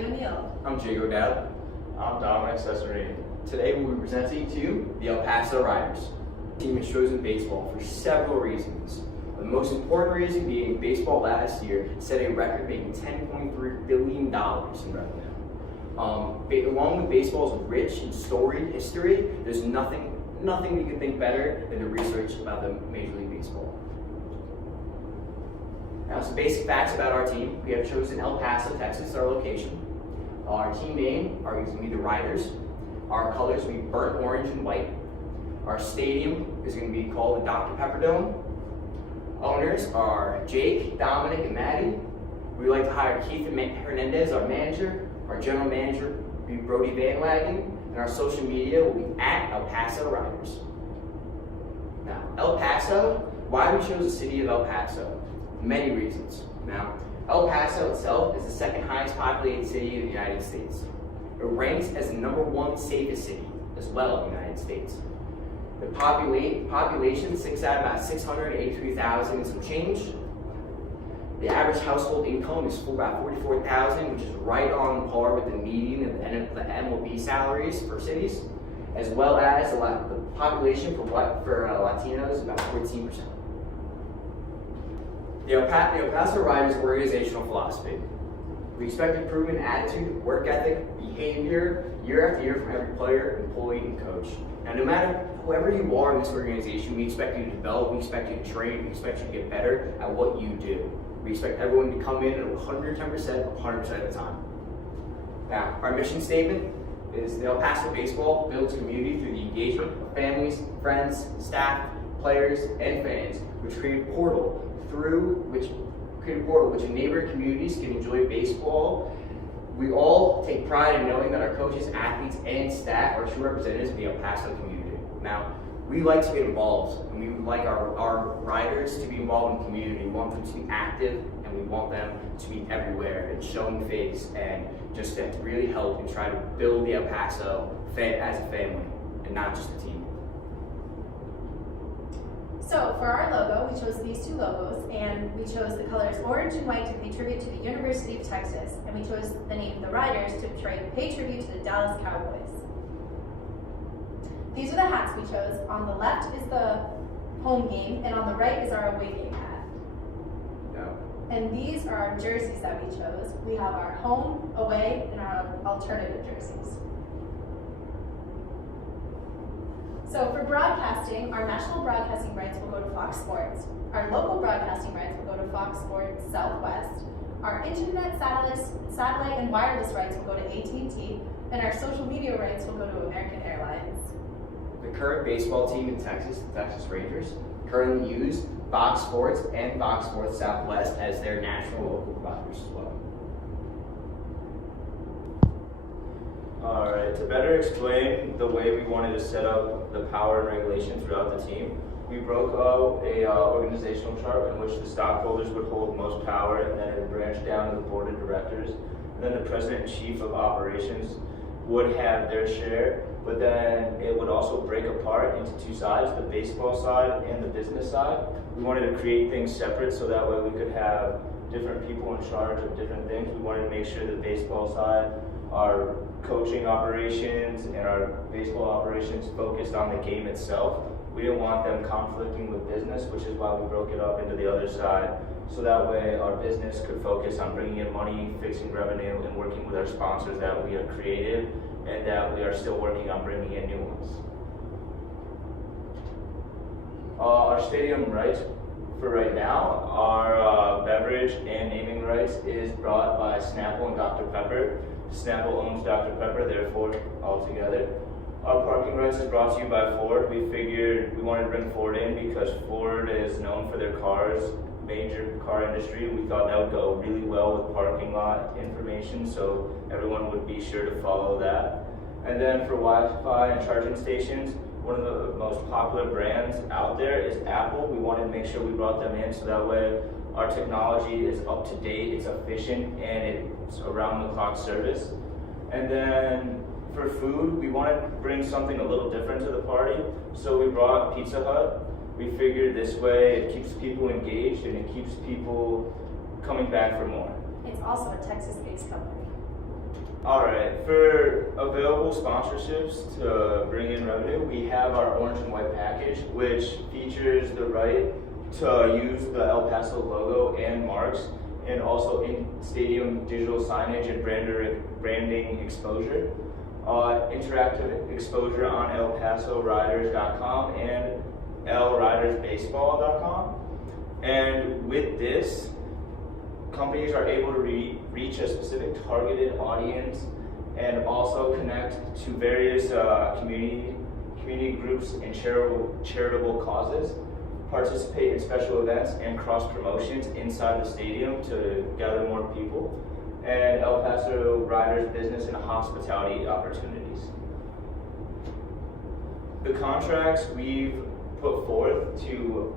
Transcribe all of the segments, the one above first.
Maddie O'Neill. I'm Jake O'Dowd. I'm Dominic Cesarini. Today we'll be presenting to you the El Paso Riders. The team is chosen baseball for several reasons. The most important reason being baseball last year set a record making $10.3 billion in revenue. Along with baseball's rich and storied history, there's nothing we can think better than the research about the Major League Baseball. Now, some basic facts about our team. We have chosen El Paso, Texas, as our location. Our team name is going to be the Riders. Our colors will be burnt orange and white. Our stadium is going to be called the Dr. Pepper Dome. Owners are Jake, Dominic, and Maddie. We would like to hire Keith Hernandez, our manager. Our general manager will be Brody Van Wagen. And our social media will be at El Paso Riders. Now, El Paso, why we chose the city of El Paso? Many reasons. Now, El Paso itself is the second highest populated city in the United States. It ranks as the #1 safest city as well in the United States. The population sits at about 683,000 and some change. The average household income is about $44,000, which is right on par with the median of the MLB salaries for cities, as well as the population for Latinos is about 14%. The El Paso Riders organizational philosophy. We expect improvement in attitude, work ethic, behavior, year after year from every player, employee, and coach. Now, no matter whoever you are in this organization, we expect you to develop, we expect you to train, we expect you to get better at what you do. We expect everyone to come in at 110%, 100% of the time. Now, our mission statement is the El Paso Baseball builds community through the engagement of families, friends, staff, players, and fans, which create a portal which neighboring communities can enjoy baseball. We all take pride in knowing that our coaches, athletes, and staff are true representatives of the El Paso community. Now, we like to get involved, and we would like our riders to be involved in the community. We want them to be active, and we want them to be everywhere and showing face, and just to really help and try to build the El Paso as a family, and not just a team. So for our logo, we chose these two logos, and we chose the colors orange and white to pay tribute to the University of Texas, and we chose the name the Riders to pay tribute to the Dallas Cowboys. These are the hats we chose. On the left is the home game, and on the right is our away game hat. No. And these are our jerseys that we chose. We have our home, away, and our alternative jerseys. So for broadcasting, our national broadcasting rights will go to Fox Sports. Our local broadcasting rights will go to Fox Sports Southwest. Our internet, satellite, and wireless rights will go to AT&T, and our social media rights will go to American Airlines. The current baseball team in Texas, the Texas Rangers, currently use Fox Sports and Fox Sports Southwest as their national local providers as well. Alright, to better explain the way we wanted to set up the power and regulation throughout the team, we broke out a organizational chart in which the stockholders would hold most power, and then it would branch down to the board of directors, and then the president and chief of operations would have their share, but then it would also break apart into two sides, the baseball side and the business side. We wanted to create things separate so that way we could have different people in charge of different things. We wanted to make sure the baseball side, our coaching operations and our baseball operations focused on the game itself. We didn't want them conflicting with business, which is why we broke it up into the other side. So that way our business could focus on bringing in money, fixing revenue, and working with our sponsors that we have created and that we are still working on bringing in new ones. Our stadium rights for right now, our beverage and naming rights is brought by Snapple and Dr. Pepper. Snapple owns Dr. Pepper, therefore all together. Our parking rights is brought to you by Ford. We figured we wanted to bring Ford in because Ford is known for their cars, major car industry. We thought that would go really well with parking lot information, so everyone would be sure to follow that. And then for Wi-Fi and charging stations, one of the most popular brands out there is Apple. We wanted to make sure we brought them in so that way our technology is up to date, it's efficient, and it's around-the-clock service. And then for food, we wanted to bring something a little different to the party, so we brought Pizza Hut. We figured this way it keeps people engaged and it keeps people coming back for more. It's also a Texas-based company. Alright, for available sponsorships to bring in revenue, we have our orange and white package, which features the right to use the El Paso logo and marks, and also in-stadium digital signage and branding exposure. Interactive exposure on elpasoriders.com and lridersbaseball.com. And with this, companies are able to reach a specific targeted audience and also connect to various community groups and charitable causes, participate in special events and cross promotions inside the stadium to gather more people, and El Paso Riders business and hospitality opportunities. The contracts we've put forth to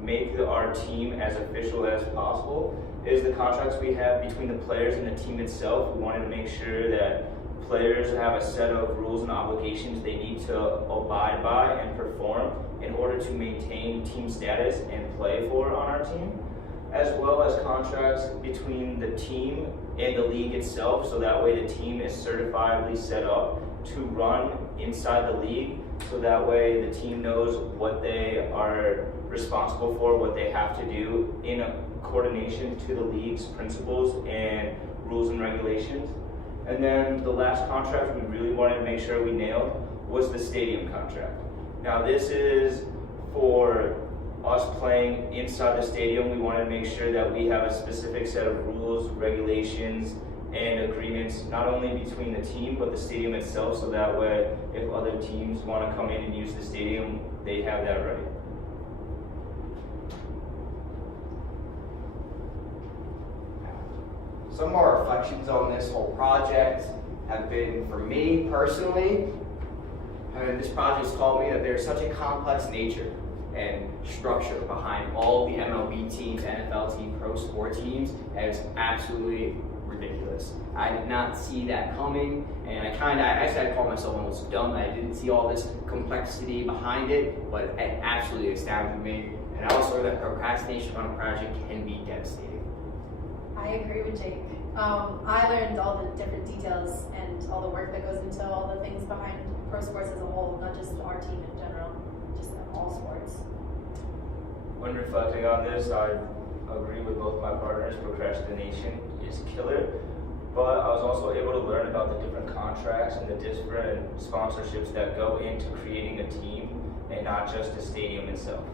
make our team as official as possible is the contracts we have between the players and the team itself. We wanted to make sure that players have a set of rules and obligations they need to abide by and perform in order to maintain team status and play for on our team, as well as contracts between the team and the league itself, so that way the team is certifiably set up to run inside the league, so that way the team knows what they are responsible for, what they have to do in a coordination to the league's principles and rules and regulations. And then the last contract we really wanted to make sure we nailed was the stadium contract. Now this is for us playing inside the stadium. We wanted to make sure that we have a specific set of rules, regulations, and agreements, not only between the team but the stadium itself, so that way if other teams want to come in and use the stadium, they have that right. Some of our reflections on this whole project have been, for me personally, this project has taught me that there's such a complex nature and structure behind all the MLB teams, NFL teams, pro sport teams, and it's absolutely ridiculous. I did not see that coming, and I call myself almost dumb. I didn't see all this complexity behind it, but it absolutely astounded me. And I also learned that procrastination on a project can be devastating. I agree with Jake. I learned all the different details and all the work that goes into all the things behind pro sports as a whole, not just our team in general, just all sports. When reflecting on this, I agree with both my partners. Procrastination is killer, but I was also able to learn about the different contracts and the different sponsorships that go into creating a team and not just the stadium itself.